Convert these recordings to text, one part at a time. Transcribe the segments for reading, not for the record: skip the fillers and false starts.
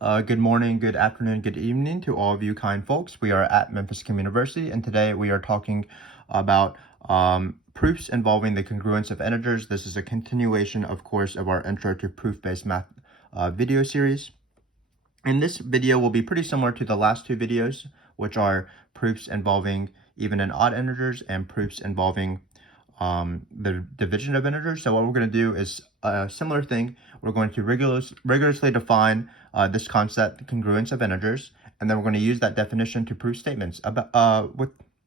Good morning, good afternoon, good evening to all of you kind folks. We are at Memphis Communiversity, and today we are talking about proofs involving the congruence of integers. This is a continuation, of course, of our Intro to Proof-Based Math video series. And this video will be pretty similar to the last two videos, which are proofs involving even and odd integers and proofs involving the division of integers. So what we're going to do is a similar thing. We're going to rigorously define this concept, congruence of integers, and then we're going to use that definition to prove statements about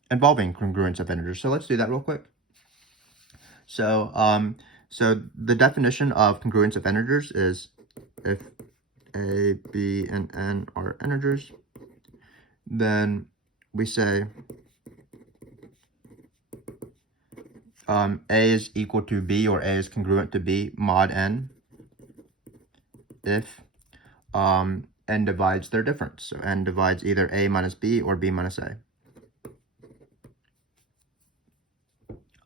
involving congruence of integers. So let's do that real quick. So the definition of congruence of integers is if a, b, and n are integers, then we say a is equal to b, or a is congruent to b mod n if n divides their difference. So n divides either a minus b or b minus a.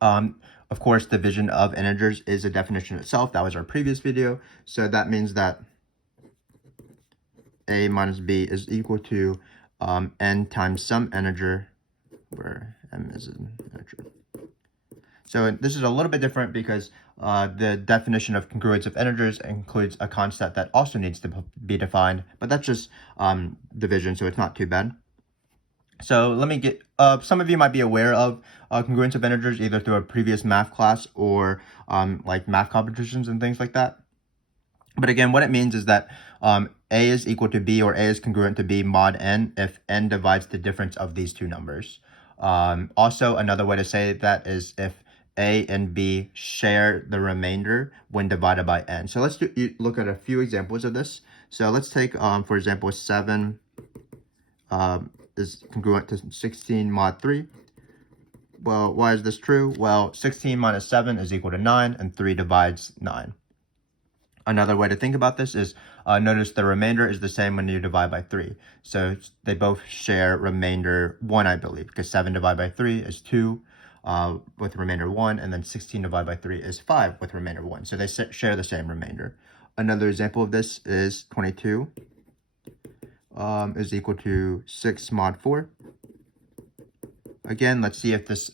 Of course, division of integers is a definition itself. That was our previous video. So that means that a minus b is equal to n times some integer, where m is an integer. So this is a little bit different because the definition of congruence of integers includes a concept that also needs to be defined, but that's just division, so it's not too bad. So let me get, some of you might be aware of congruence of integers either through a previous math class or like math competitions and things like that. But again, what it means is that a is equal to b, or a is congruent to b mod n if n divides the difference of these two numbers. Also, another way to say that is if a and b share the remainder when divided by n. So let's look at a few examples of this. So let's take, for example, 7 is congruent to 16 mod 3. Well, why is this true? Well, 16 minus 7 is equal to 9, and 3 divides 9. Another way to think about this is notice the remainder is the same when you divide by 3. So they both share remainder 1, I believe, because 7 divided by 3 is 2 with remainder 1, and then 16 divided by 3 is 5 with remainder 1. So they share the same remainder. Another example of this is 22 is equal to 6 mod 4. Again, let's see if this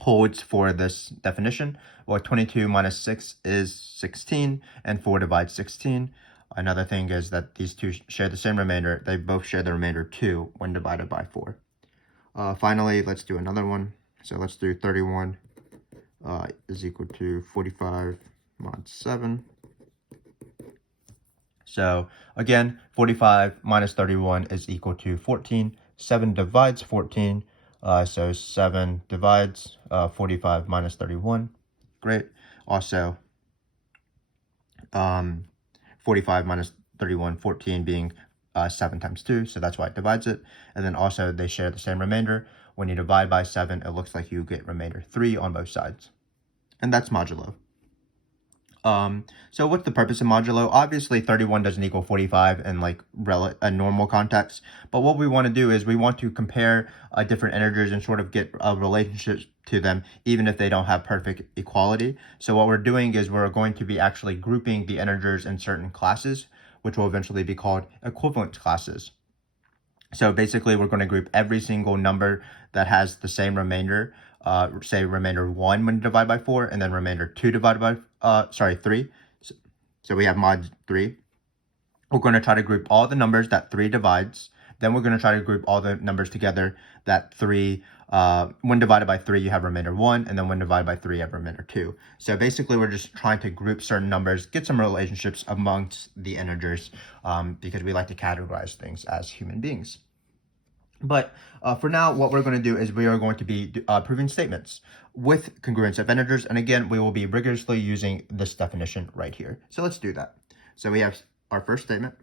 holds for this definition. Well, 22 minus 6 is 16, and 4 divides 16. Another thing is that these two share the same remainder. They both share the remainder 2 when divided by 4. Finally, let's do another one. So let's do 31 is equal to 45 mod 7. So again, 45 minus 31 is equal to 14. 7 divides 14. So 7 divides 45 minus 31. Great. Also, 45 minus 31, 14 being 7 times 2. So that's why it divides it. And then also they share the same remainder. When you divide by 7, it looks like you get remainder 3 on both sides. And that's modulo. So what's the purpose of modulo? Obviously 31 doesn't equal 45 in like a normal context, but what we want to do is we want to compare different integers and sort of get a relationship to them even if they don't have perfect equality. So what we're doing is we're going to be actually grouping the integers in certain classes, which will eventually be called equivalence classes. So basically we're going to group every single number that has the same remainder, say remainder 1 when divided by 4, and then remainder 2 divided by 3. So we have mod 3. We're going to try to group all the numbers that 3 divides. Then we're going to try to group all the numbers together that 3, when divided by 3, you have remainder 1, and then when divided by 3, you have remainder 2. So basically, we're just trying to group certain numbers, get some relationships amongst the integers, because we like to categorize things as human beings. But for now, what we're going to do is we are going to be proving statements with congruence of integers. And again, we will be rigorously using this definition right here. So let's do that. So we have our first statement.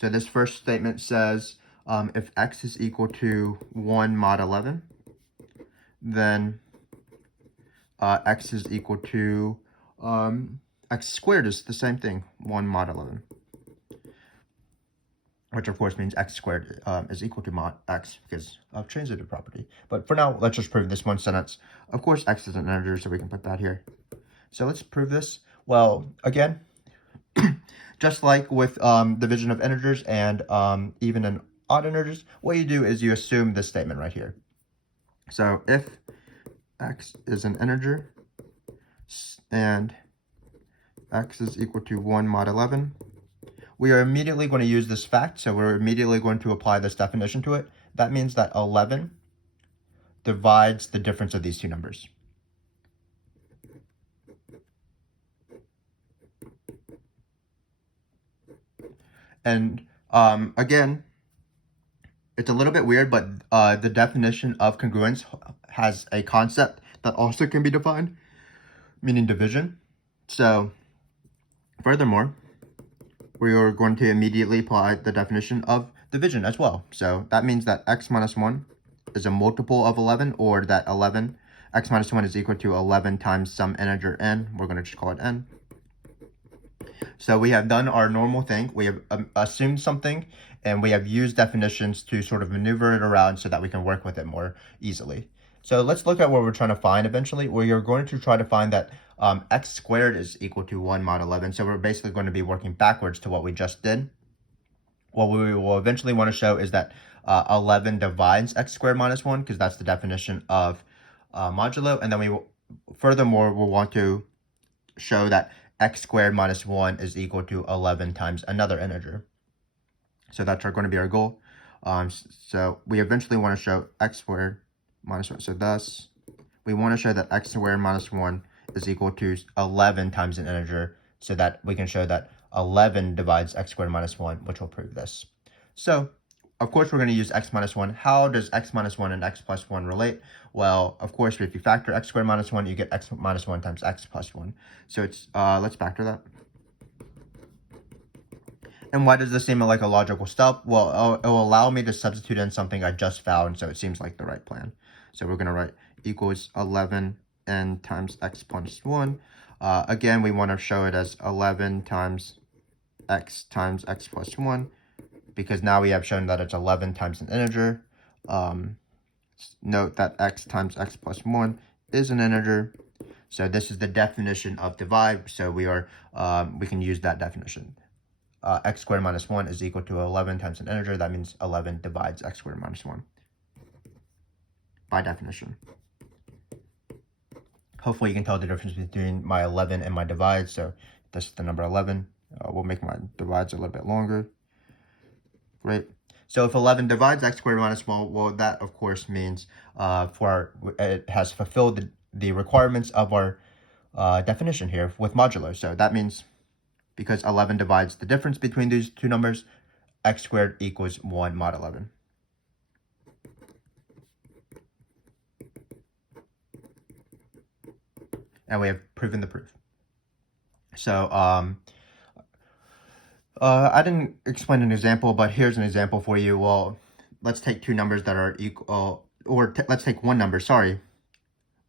So this first statement says, if x is equal to 1 mod 11, then x is equal to, x squared is the same thing, 1 mod 11. Which of course means x squared is equal to mod x because of transitive property. But for now, let's just prove this one sentence. Of course, x is an integer, so we can put that here. So let's prove this. Well, again, just like with division of integers and even in odd integers, what you do is you assume this statement right here. So if x is an integer and x is equal to 1 mod 11, we are immediately going to use this fact, so we're immediately going to apply this definition to it. That means that 11 divides the difference of these two numbers. And again, it's a little bit weird, but the definition of congruence has a concept that also can be defined, meaning division. So furthermore, we are going to immediately apply the definition of division as well. So that means that x minus 1 is a multiple of 11, or that x minus 1 is equal to 11 times some integer n. We're going to just call it n. So we have done our normal thing. We have assumed something, and we have used definitions to sort of maneuver it around so that we can work with it more easily. So let's look at what we're trying to find eventually. We are going to try to find that x squared is equal to 1 mod 11. So we're basically going to be working backwards to what we just did. What we will eventually want to show is that 11 divides x squared minus 1, because that's the definition of modulo. And then we will, furthermore, we'll want to show that x squared minus 1 is equal to 11 times another integer. So that's going to be our goal. So we eventually want to show x squared minus 1. So thus, we want to show that x squared minus 1 is equal to 11 times an integer, so that we can show that 11 divides x squared minus 1, which will prove this. So, of course, we're going to use x minus 1. How does x minus 1 and x plus 1 relate? Well, of course, if you factor x squared minus 1, you get x minus 1 times x plus 1. So it's let's factor that. And why does this seem like a logical step? Well, it will allow me to substitute in something I just found, so it seems like the right plan. So we're going to write equals 11n times x plus 1. Again, we want to show it as 11 times x plus 1, because now we have shown that it's 11 times an integer. Note that x times x plus 1 is an integer. So this is the definition of divide, so we can use that definition. X squared minus 1 is equal to 11 times an integer. That means 11 divides x squared minus 1 by definition. Hopefully you can tell the difference between my 11 and my divide. So this is the number 11. We'll make my divides a little bit longer. Great. So if 11 divides x squared minus 1, well, that of course means it has fulfilled the requirements of our definition here with modulo. So that means because 11 divides the difference between these two numbers, x squared equals 1 mod 11. And we have proven the proof. So I didn't explain an example, but here's an example for you. Well, let's take two numbers that are equal, or let's take one number, sorry,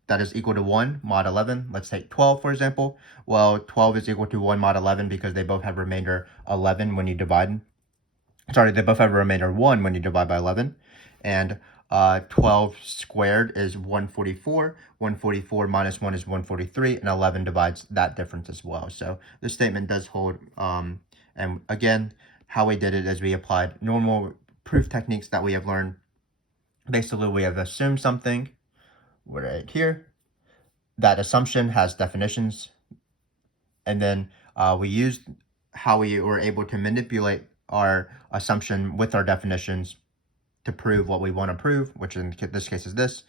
that is equal to 1 mod 11. Let's take 12, for example. Well, 12 is equal to 1 mod 11 because they both have remainder 11 when you divide. Sorry, they both have a remainder 1 when you divide by 11. And 12 squared is 144. 144 minus 1 is 143. And 11 divides that difference as well. So this statement does hold. And again, how we did it is we applied normal proof techniques that we have learned. Basically, we have assumed something right here. That assumption has definitions. And then we used how we were able to manipulate our assumption with our definitions to prove what we want to prove, which in this case is this,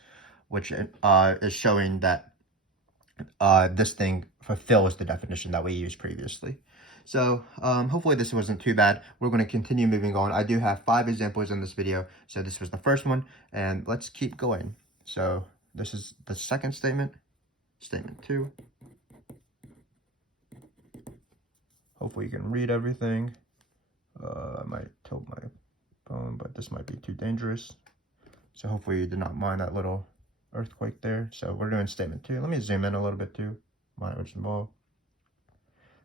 which is showing that this thing fulfills the definition that we used previously. So hopefully this wasn't too bad. We're going to continue moving on. I do have 5 examples in this video. So this was the first one, and let's keep going. So this is the second statement, statement 2. Hopefully you can read everything. I might tilt my phone, but this might be too dangerous. So hopefully you did not mind that little earthquake there. So we're doing statement 2. Let me zoom in a little bit too. Mind what's involved.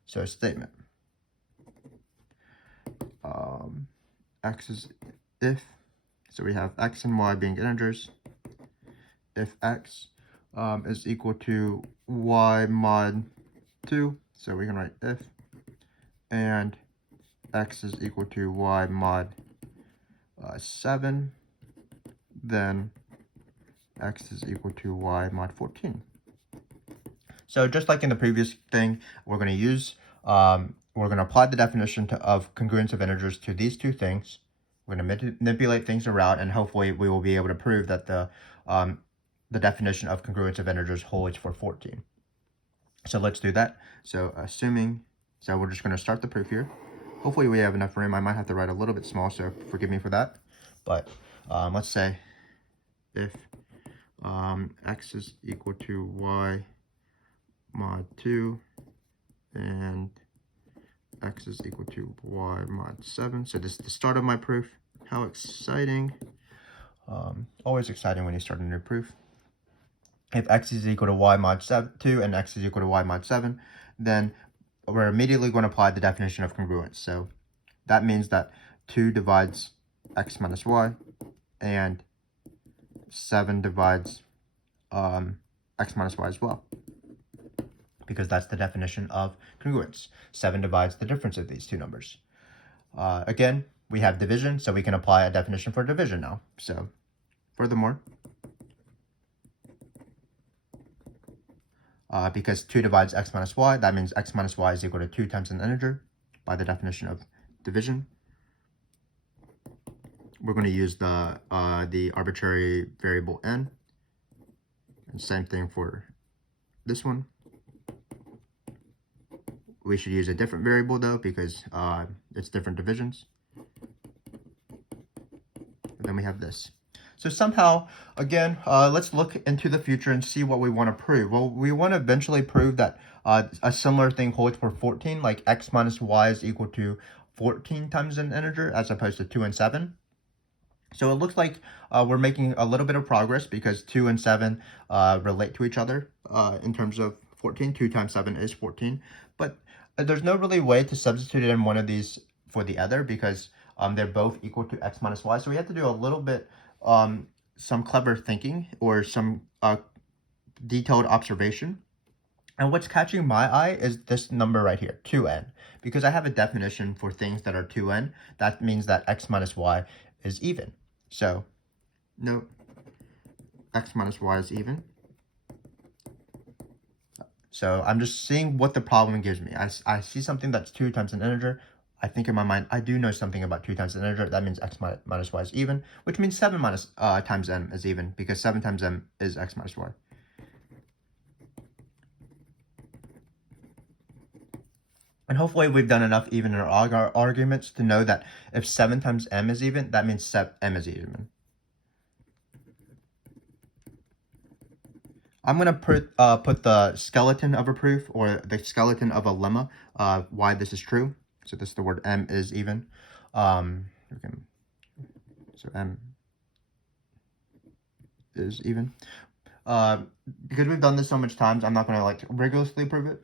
So statement. X is if. So we have x and y being integers. If x is equal to y mod 2. So we can write if and x is equal to y mod 7, then x is equal to y mod 14. So just like in the previous thing, we're going to use, we're going to apply the definition of congruence of integers to these two things. We're going to manipulate things around, and hopefully we will be able to prove that the definition of congruence of integers holds for 14. So let's do that. So so we're just going to start the proof here. Hopefully we have enough room. I might have to write a little bit small, so forgive me for that. But let's say if x is equal to y mod 2 and x is equal to y mod 7. So this is the start of my proof. How exciting. Always exciting when you start a new proof. If x is equal to y mod 2 and x is equal to y mod 7, then we're immediately going to apply the definition of congruence. So that means that 2 divides x minus y, and 7 divides x minus y as well, because that's the definition of congruence. 7 divides the difference of these two numbers. Again, we have division, so we can apply a definition for division now. So furthermore, because 2 divides x minus y, that means x minus y is equal to 2 times an integer by the definition of division. We're going to use the arbitrary variable n. And same thing for this one. We should use a different variable though, because it's different divisions. And then we have this. So somehow, again, let's look into the future and see what we want to prove. Well, we want to eventually prove that a similar thing holds for 14, like x minus y is equal to 14 times an integer as opposed to 2 and 7. So it looks like we're making a little bit of progress, because 2 and 7 relate to each other in terms of 14. 2 times 7 is 14. But there's no really way to substitute in one of these for the other, because they're both equal to x minus y. So we have to do a little bit, some clever thinking or some detailed observation. And what's catching my eye is this number right here, 2n. Because I have a definition for things that are 2n, that means that x minus y is even. So, note, x minus y is even. So I'm just seeing what the problem gives me. I see something that's 2 times an integer. I think in my mind, I do know something about 2 times an integer. That means x minus y is even, which means 7 times m is even, because 7 times m is x minus y. And hopefully we've done enough even in our arguments to know that if 7 times m is even, that means m is even. I'm going to put the skeleton of a proof, or the skeleton of a lemma, why this is true. So this is the word m is even. So m is even. Because we've done this so much times, I'm not going to like rigorously prove it.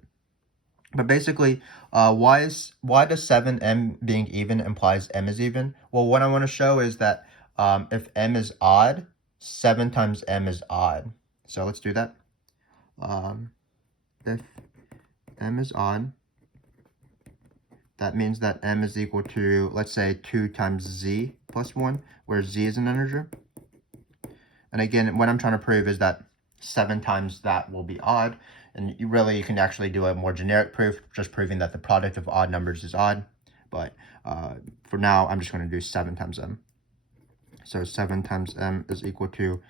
But basically, why does 7m being even implies m is even? Well, what I want to show is that if m is odd, 7 times m is odd. So let's do that. If m is odd, that means that m is equal to, let's say, 2 times z plus 1, where z is an integer. And again, what I'm trying to prove is that 7 times that will be odd. And you can actually do a more generic proof, just proving that the product of odd numbers is odd. But for now, I'm just going to do 7 times m. So 7 times m is equal to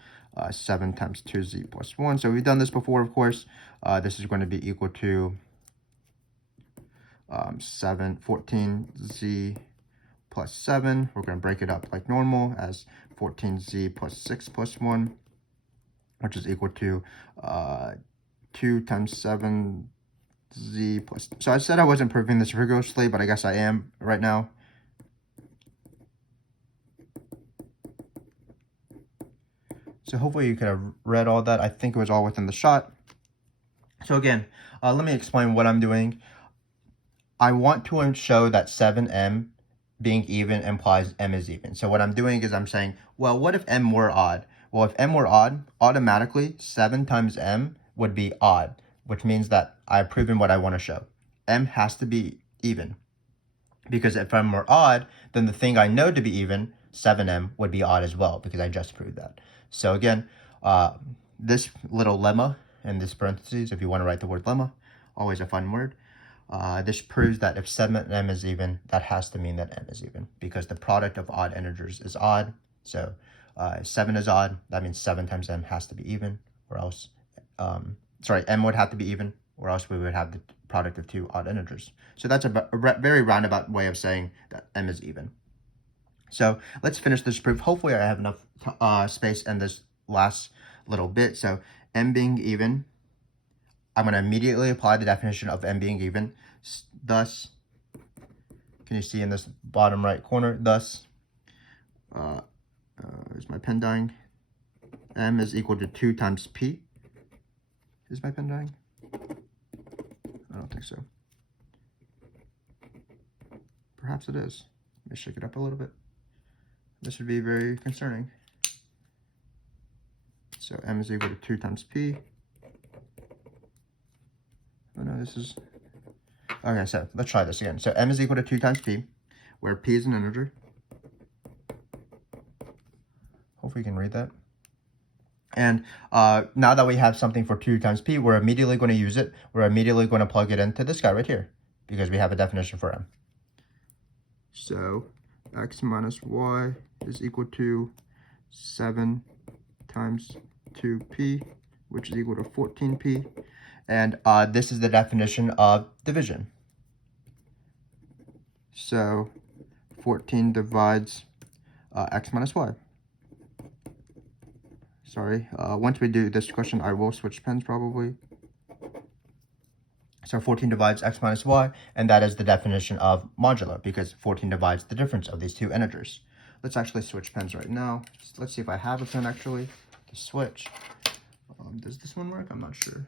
7 times 2z plus 1. So we've done this before, of course. This is going to be equal to 14z plus 7. We're going to break it up like normal as 14z plus 6 plus 1, which is equal to 2 times 7z plus... So I said I wasn't proving this rigorously, but I guess I am right now. So hopefully you could have read all that. I think it was all within the shot. So again, let me explain what I'm doing. I want to show that 7m being even implies m is even. So what I'm doing is I'm saying, well, what if m were odd? Well, if m were odd, automatically 7 times m would be odd. which means that I've proven what I want to show. M has to be even, because if M were odd, then the thing I know to be even, 7M, would be odd as well, because I just proved that. So again, this little lemma in this parentheses, if you want to write the word lemma, always a fun word. This proves that if 7M is even, that has to mean that M is even, because the product of odd integers is odd. So 7 is odd, that means 7 times M has to be even, or else, M would have to be even, or else we would have the product of two odd integers. So that's a very roundabout way of saying that M is even. So let's finish this proof. Hopefully I have enough space in this last little bit. So M being even, I'm going to immediately apply the definition of M being even. Thus, can you see in this bottom right corner, thus, is my pen dying? M is equal to 2 times P. Is my pen dying? I don't think so. Perhaps it is. Let me shake it up a little bit. This would be very concerning. So M is equal to 2 times P. Oh no, this is... Okay, so let's try this again. So M is equal to 2 times P, where P is an integer. Hopefully you can read that. And now that we have something for 2 times P, we're immediately going to use it. We're immediately going to plug it into this guy right here, because we have a definition for M. So X minus Y is equal to 7 times 2P, which is equal to 14P. And this is the definition of division. So 14 divides X minus Y. Sorry, once we do this question, I will switch pens probably. So 14 divides X minus Y, and that is the definition of modular, because 14 divides the difference of these two integers. Let's actually switch pens right now. Let's see if I have a pen actually to switch. Does this one work? I'm not sure.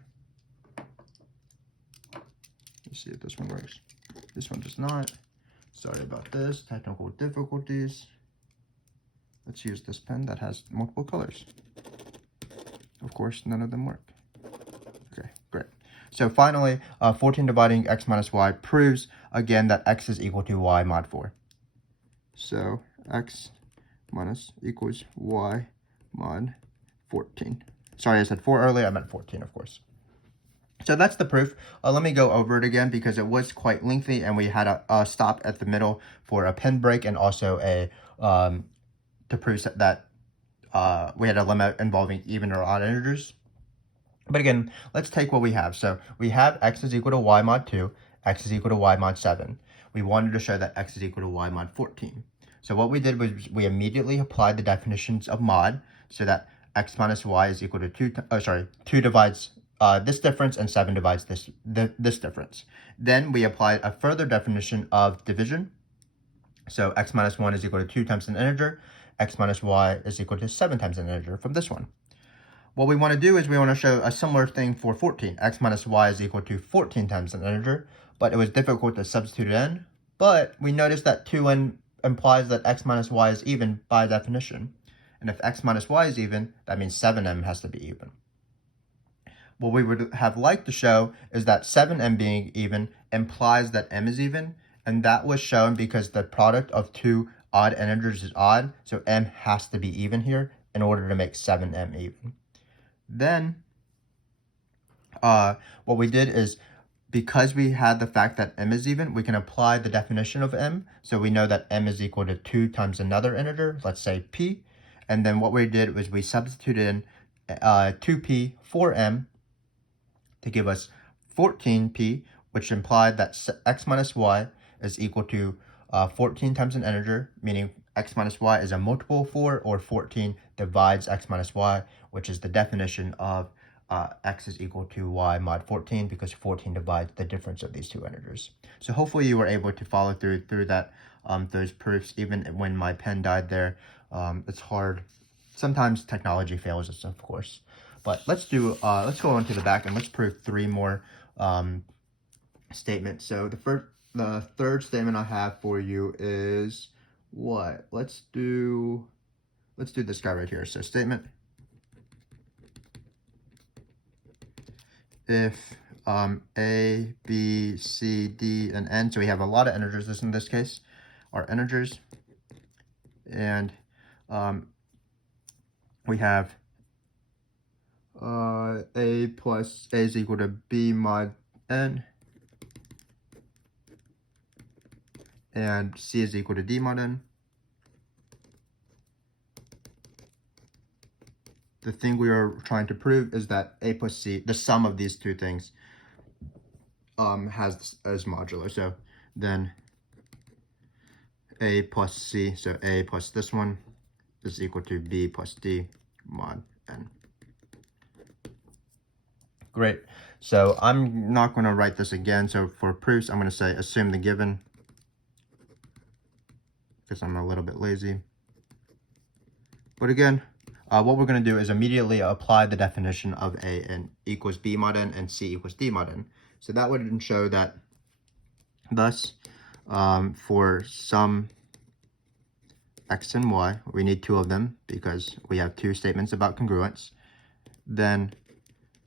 Let's see if this one works. This one does not. Sorry about this, technical difficulties. Let's use this pen that has multiple colors. Of course, none of them work. Okay, great. So finally, 14 dividing X minus Y proves, again, that X is equal to Y mod 4. So X minus equals Y mod 14. Sorry, I said 4 earlier, I meant 14, of course. So that's the proof. Let me go over it again because it was quite lengthy and we had a stop at the middle for a pen break and also a to prove that we had a limit involving even or odd integers. But again, let's take what we have. So we have X is equal to Y mod 2, X is equal to Y mod 7. We wanted to show that X is equal to Y mod 14. So what we did was we immediately applied the definitions of mod so that X minus Y is equal to 2 divides this difference and 7 divides this difference. Then we applied a further definition of division. So X minus 1 is equal to 2 times an integer. X minus Y is equal to 7 times an integer from this one. What we want to do is we want to show a similar thing for 14. X minus Y is equal to 14 times an integer, but it was difficult to substitute it in. But we noticed that 2n implies that X minus Y is even by definition. And if X minus Y is even, that means 7m has to be even. What we would have liked to show is that 7m being even implies that m is even, and that was shown because the product of two odd integers is odd, so m has to be even here in order to make 7m even. Then what we did is, because we had the fact that m is even, we can apply the definition of m. So we know that m is equal to 2 times another integer, let's say p. And then what we did was we substituted in 2p for m to give us 14p, which implied that x minus y is equal to 14 times an integer, meaning x minus y is a multiple of 4, or 14 divides x minus y, which is the definition of x is equal to y mod 14, because 14 divides the difference of these two integers. So hopefully you were able to follow through that those proofs, even when my pen died there. It's hard. Sometimes technology fails us, of course. But let's go on to the back and let's prove 3 more statements. So the third statement I have for you is what? Let's do this guy right here. So statement: if A, B, C, D, and N. So we have a lot of integers in this case, are integers. And we have A plus A is equal to B mod N. And C is equal to D mod N. The thing we are trying to prove is that A plus C, the sum of these two things, has as modular. So then A plus C, so A plus this one is equal to B plus D mod N. Great. So I'm not going to write this again. So for proofs, I'm going to say assume the given, because I'm a little bit lazy. But again, what we're going to do is immediately apply the definition of A and equals B mod N and C equals D mod N. So that would show that thus for some X and Y, we need two of them because we have two statements about congruence. Then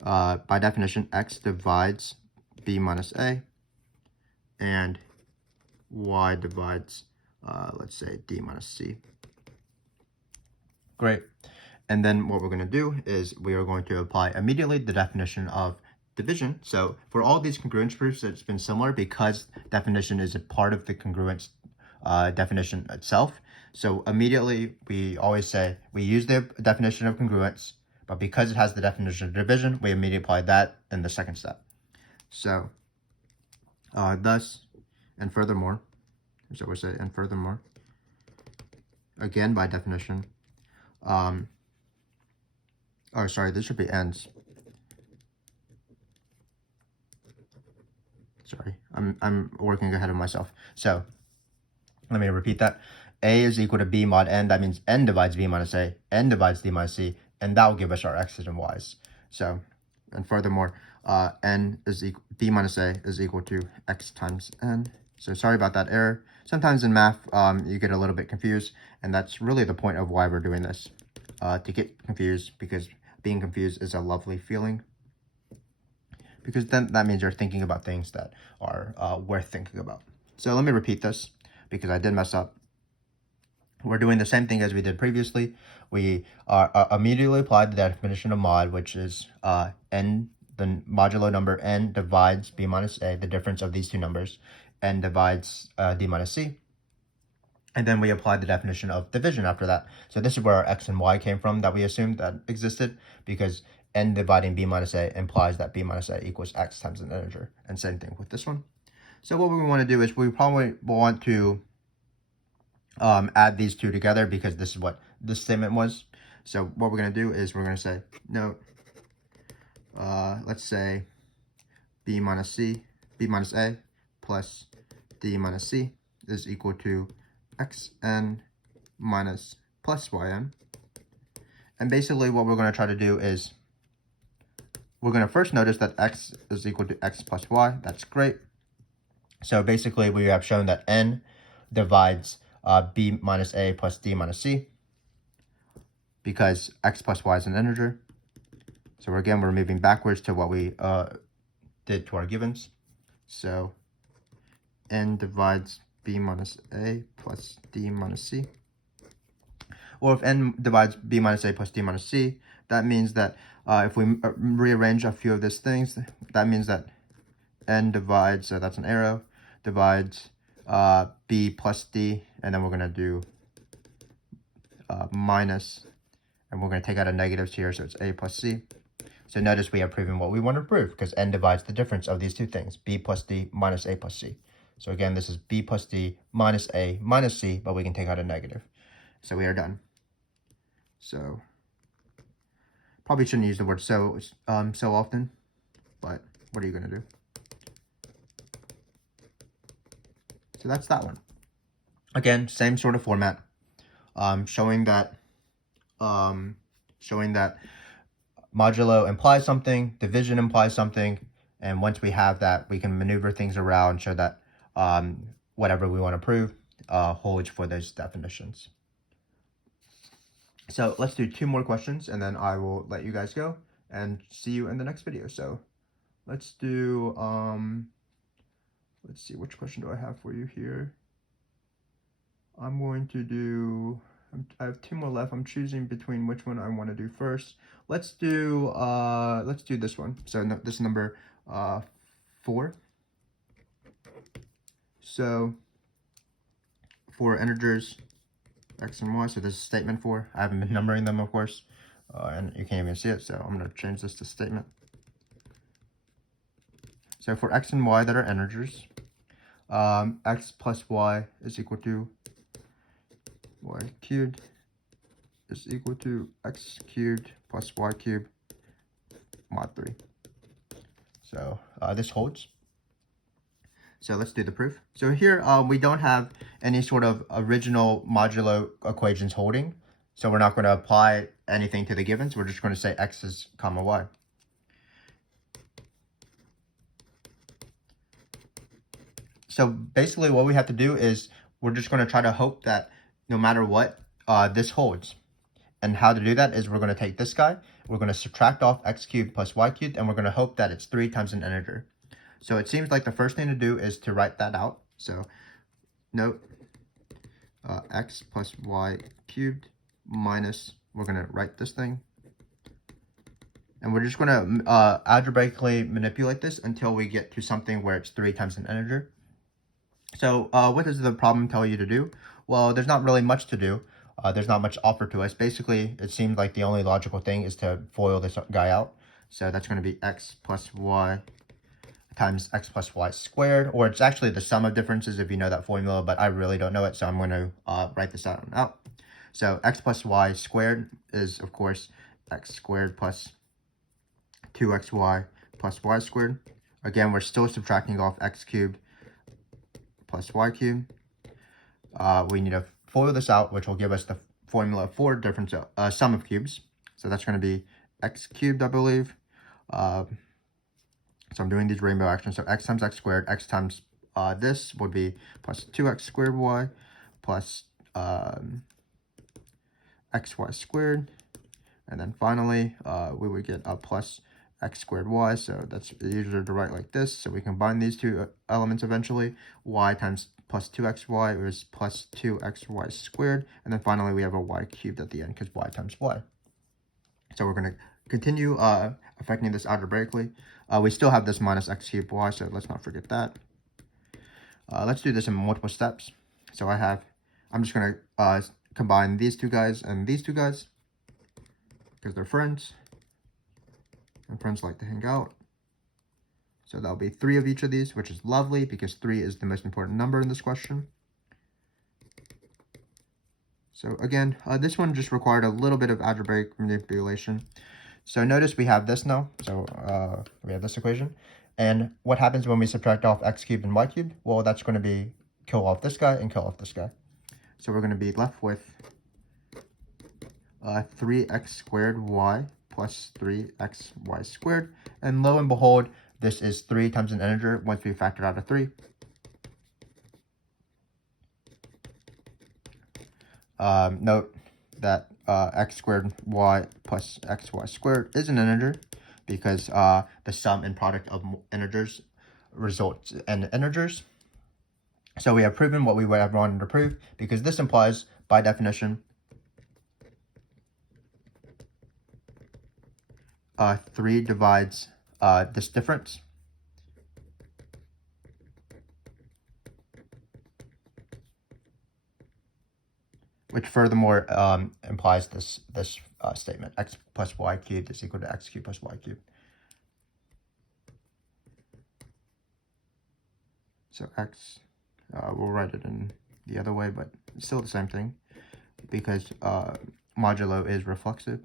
by definition, X divides B minus A and Y divides, let's say, D minus C. Great. And then what we're going to do is we are going to apply immediately the definition of division. So for all these congruence proofs, it's been similar because definition is a part of the congruence definition itself. So immediately we always say we use the definition of congruence, but because it has the definition of division, we immediately apply that in the second step. So thus, and furthermore, so we say, and furthermore, again by definition, oh, sorry, this should be ends. Sorry, I'm working ahead of myself. So let me repeat that. A is equal to B mod N. That means N divides B minus A. N divides D minus C. And that will give us our X's and Y's. So, and furthermore, N is equal, B minus A is equal to X times N. So sorry about that error. Sometimes in math, you get a little bit confused. And that's really the point of why we're doing this. To get confused, because being confused is a lovely feeling. Because then that means you're thinking about things that are worth thinking about. So let me repeat this, because I did mess up. We're doing the same thing as we did previously. We immediately applied the definition of mod, which is n, the modulo number n divides b minus a, the difference of these two numbers, n divides d minus c. And then we applied the definition of division after that. So this is where our x and y came from that we assumed that existed, because n dividing b minus a implies that b minus a equals x times an integer. And same thing with this one. So what we want to do is we probably want to add these two together, because this is what this statement was. So what we're going to do is we're going to say, note, let's say b minus a plus d minus c is equal to xn minus plus yn. And basically what we're going to try to do is we're going to first notice that x is equal to x plus y. That's great. So basically we have shown that n divides b minus a plus d minus c, because x plus y is an integer. So again, we're moving backwards to what we did to our givens. So n divides b minus a plus d minus c. Or if n divides b minus a plus d minus c, that means that if we rearrange a few of these things, that means that n divides, so that's an arrow, divides b plus d, and then we're going to do minus, and we're going to take out a negatives here, so it's a plus c. So notice we have proven what we want to prove, because n divides the difference of these two things, b plus d minus a plus c. So again, this is b plus d minus a minus c, but we can take out a negative. So we are done. So probably shouldn't use the word so often, but what are you going to do? So that's that one. Again, same sort of format, showing that modulo implies something, division implies something, and once we have that, we can maneuver things around, show that whatever we want to prove holds for those definitions. So let's do 2 more questions, and then I will let you guys go and see you in the next video. So let's do, let's see, which question do I have for you here? I'm going to do, I have 2 more left. I'm choosing between which one I want to do first. Let's do this one. So this is number 4. So for integers x and y, so this is statement 4. I haven't been numbering them, of course, and you can't even see it, so I'm going to change this to statement. So for x and y that are integers, x plus y is equal to y cubed is equal to x cubed plus y cubed mod 3. So this holds. So let's do the proof. So here we don't have any sort of original modulo equations holding. So we're not going to apply anything to the givens. We're just going to say x is comma y. So basically what we have to do is we're just going to try to hope that no matter what, this holds. And how to do that is we're going to take this guy, we're going to subtract off x cubed plus y cubed, and we're going to hope that it's 3 times an integer. So it seems like the first thing to do is to write that out. So note x plus y cubed minus, we're going to write this thing. And we're just going to algebraically manipulate this until we get to something where it's 3 times an integer. So what does the problem tell you to do? Well, there's not really much to do. There's not much offered to us. Basically, it seems like the only logical thing is to FOIL this guy out. So that's going to be x plus y times x plus y squared, or it's actually the sum of differences if you know that formula, but I really don't know it, so I'm going to write this out. So x plus y squared is, of course, x squared plus 2xy plus y squared. Again, we're still subtracting off x cubed plus y cubed. We need to FOIL this out, which will give us the formula for difference sum of cubes. So that's going to be x cubed, I believe. So I'm doing these rainbow actions. So x times x squared, x times this would be plus 2x squared y plus xy squared. And then finally, we would get a plus x squared y. So that's easier to write like this. So we combine these two elements eventually. Y times plus 2xy is plus 2xy squared. And then finally, we have a y cubed at the end because y times y. So we're going to continue affecting this algebraically. We still have this minus x cubed y, so let's not forget that. Let's do this in multiple steps. So I'm just going to combine these two guys and these two guys because they're friends. And friends like to hang out. So that'll be 3 of each of these, which is lovely because 3 is the most important number in this question. So again, this one just required a little bit of algebraic manipulation. So notice we have this now. So we have this equation. And what happens when we subtract off x cubed and y cubed? Well, that's going to be kill off this guy and kill off this guy. So we're going to be left with 3x squared y plus 3xy squared. And lo and behold, this is 3 times an integer once we factored out a 3. Note that x squared y plus xy squared is an integer because the sum and product of integers results in integers. So we have proven what we would have wanted to prove because this implies, by definition, 3 divides this difference. Which furthermore implies this statement: x plus y cubed is equal to x cubed plus y cubed. So x, we'll write it in the other way, but it's still the same thing because modulo is reflexive,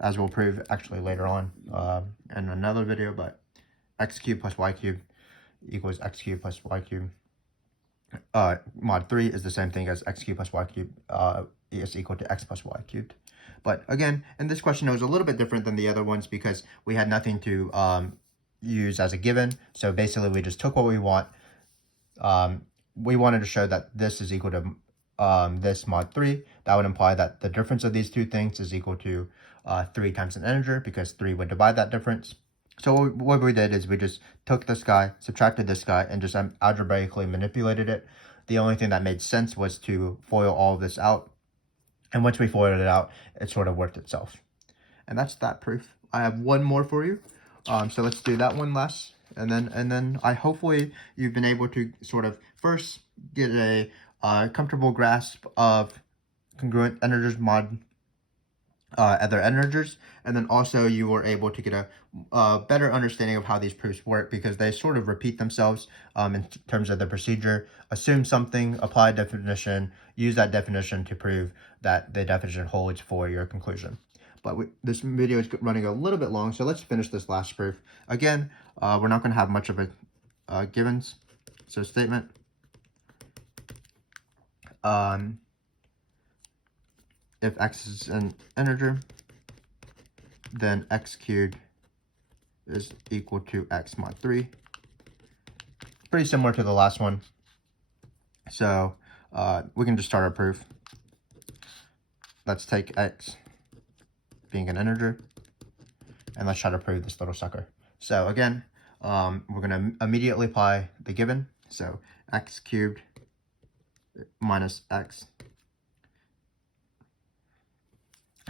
as we'll prove actually later on in another video. But x cubed plus y cubed equals x cubed plus y cubed. Mod 3 is the same thing as x cubed plus y cubed is equal to x plus y cubed. But again, in this question, it was a little bit different than the other ones because we had nothing to use as a given. So basically, we just took what we want. We wanted to show that this is equal to this mod 3. That would imply that the difference of these two things is equal to 3 times an integer because 3 would divide that difference. So what we did is we just took this guy, subtracted this guy, and just algebraically manipulated it. The only thing that made sense was to FOIL all of this out. And once we FOILed it out, it sort of worked itself. And that's that proof. I have one more for you. So let's do that one last. And then I hopefully you've been able to sort of first get a comfortable grasp of congruent integers mod other integers, and then also you were able to get a better understanding of how these proofs work, because they sort of repeat themselves in terms of the procedure. Assume something, apply a definition, use that definition to prove that the definition holds for your conclusion. But this video is running a little bit long, so let's finish this last proof. Again, we're not going to have much of a givens. So statement. If x is an integer, then x cubed is equal to x mod 3. Pretty similar to the last one. So we can just start our proof. Let's take x being an integer, and let's try to prove this little sucker. So again, we're going to immediately apply the given. So x cubed minus x.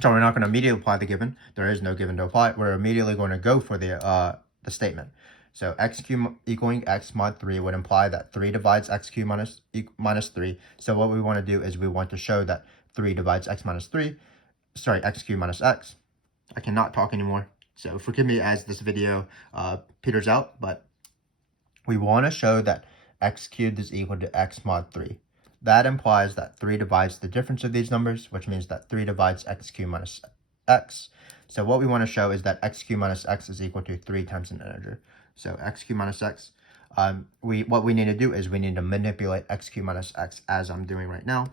So we're not going to immediately apply the given. There is no given to apply. We're immediately going to go for the statement. So x cubed equaling x mod 3 would imply that 3 divides x cubed minus 3. So what we want to do is we want to show that 3 divides x minus 3. Sorry, x cubed minus x. I cannot talk anymore, so forgive me as this video peters out, but we want to show that x cubed is equal to x mod 3. That implies that 3 divides the difference of these numbers, which means that 3 divides x cubed minus x. So what we want to show is that x cubed minus x is equal to 3 times an integer. So x cubed minus x, what we need to do is we need to manipulate x cubed minus x, as I'm doing right now.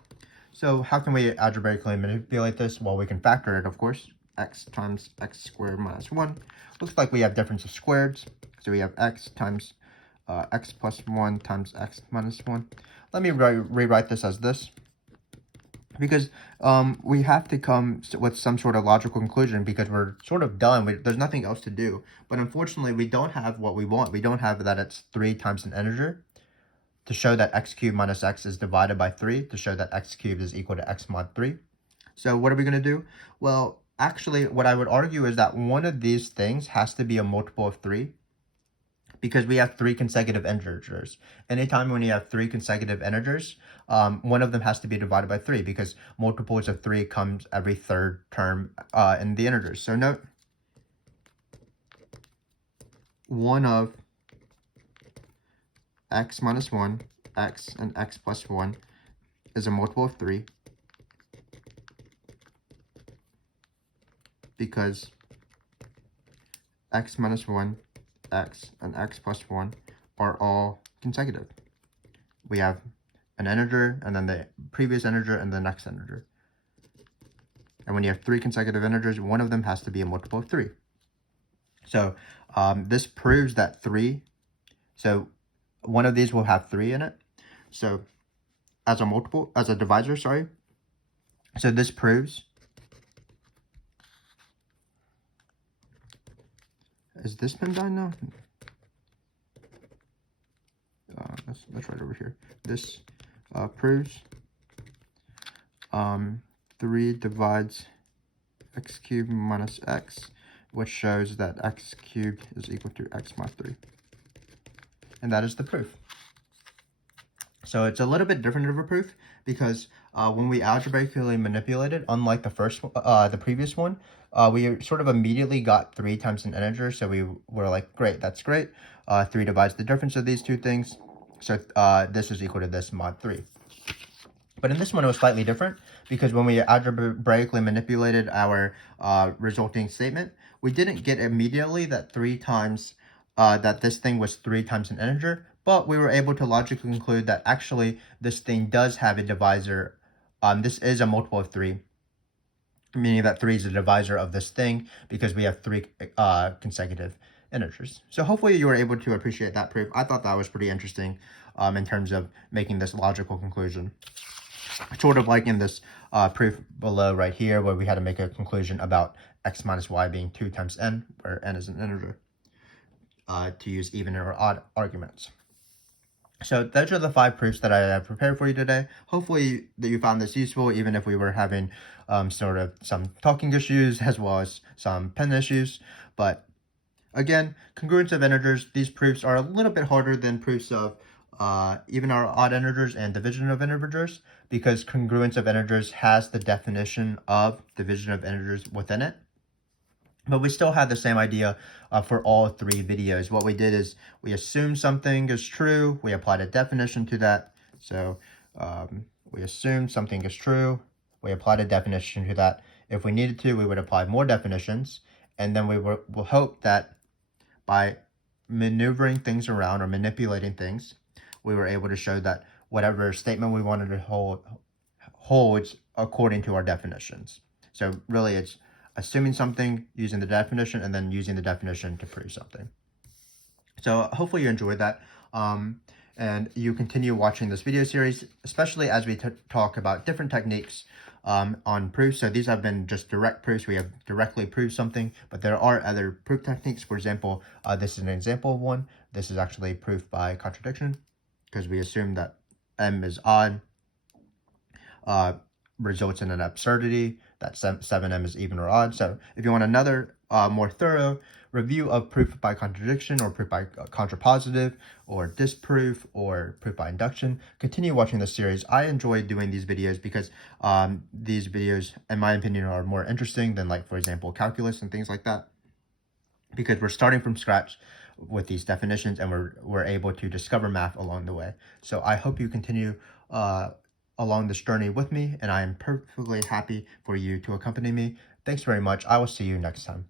So how can we algebraically manipulate this? Well, we can factor it, of course. X times x squared minus 1. Looks like we have difference of squareds. So we have x times x plus 1 times x minus 1. Let me rewrite this as this, because we have to come with some sort of logical conclusion, because we're sort of done. There's nothing else to do. But unfortunately, we don't have what we want. We don't have that it's 3 times an integer to show that x cubed minus x is divided by 3, to show that x cubed is equal to x mod 3. So what are we going to do? Well, actually, what I would argue is that one of these things has to be a multiple of 3, because we have 3 consecutive integers. Anytime when you have 3 consecutive integers, one of them has to be divided by 3, because multiples of 3 comes every third term in the integers. So note, one of x minus 1, x, and x plus 1 is a multiple of 3, because x minus 1, x, and x plus 1 are all consecutive. We have an integer, and then the previous integer, and the next integer. And when you have 3 consecutive integers, one of them has to be a multiple of 3. So this proves that 3, so one of these will have 3 in it. So as a divisor, sorry. So this proves, is this been done now? Let's write over here. This proves 3 divides x cubed minus x, which shows that x cubed is equal to x mod 3. And that is the proof. So it's a little bit different of a proof, because when we algebraically manipulate it, unlike the previous one, we sort of immediately got 3 times an integer. So we were like, great, that's great. 3 divides the difference of these two things. So this is equal to this mod 3. But in this one, it was slightly different, because when we algebraically manipulated our resulting statement, we didn't get immediately that 3 times, that this thing was 3 times an integer, but we were able to logically conclude that actually this thing does have a divisor. This is a multiple of 3, meaning that 3 is a divisor of this thing, because we have 3 consecutive integers. So hopefully you were able to appreciate that proof. I thought that was pretty interesting in terms of making this logical conclusion. Sort of like in this proof below right here, where we had to make a conclusion about x minus y being 2 times n, where n is an integer. to use even or odd arguments. So those are the 5 proofs that I have prepared for you today. Hopefully that you found this useful, even if we were having sort of some talking issues as well as some pen issues. But again, congruence of integers, these proofs are a little bit harder than proofs of even or odd integers and division of integers, because congruence of integers has the definition of division of integers within it. But we still have the same idea for all 3 videos. What we did is we assumed something is true. We applied a definition to that. So we assumed something is true. We applied a definition to that. If we needed to, we would apply more definitions. And then we will hope that by maneuvering things around or manipulating things, we were able to show that whatever statement we wanted to hold holds according to our definitions. So really it's assuming something, using the definition, and then using the definition to prove something. So hopefully you enjoyed that. And you continue watching this video series, especially as we talk about different techniques on proofs. So these have been just direct proofs. We have directly proved something, but there are other proof techniques. For example, this is an example of one. This is actually proof by contradiction, because we assume that m is odd results in an absurdity, that 7m is even or odd. So if you want another more thorough review of proof by contradiction or proof by contrapositive or disproof or proof by induction, continue watching this series. I enjoy doing these videos because these videos, in my opinion, are more interesting than, like, for example, calculus and things like that, because we're starting from scratch with these definitions and we're able to discover math along the way. So I hope you continue along this journey with me, and I am perfectly happy for you to accompany me. Thanks very much. I will see you next time.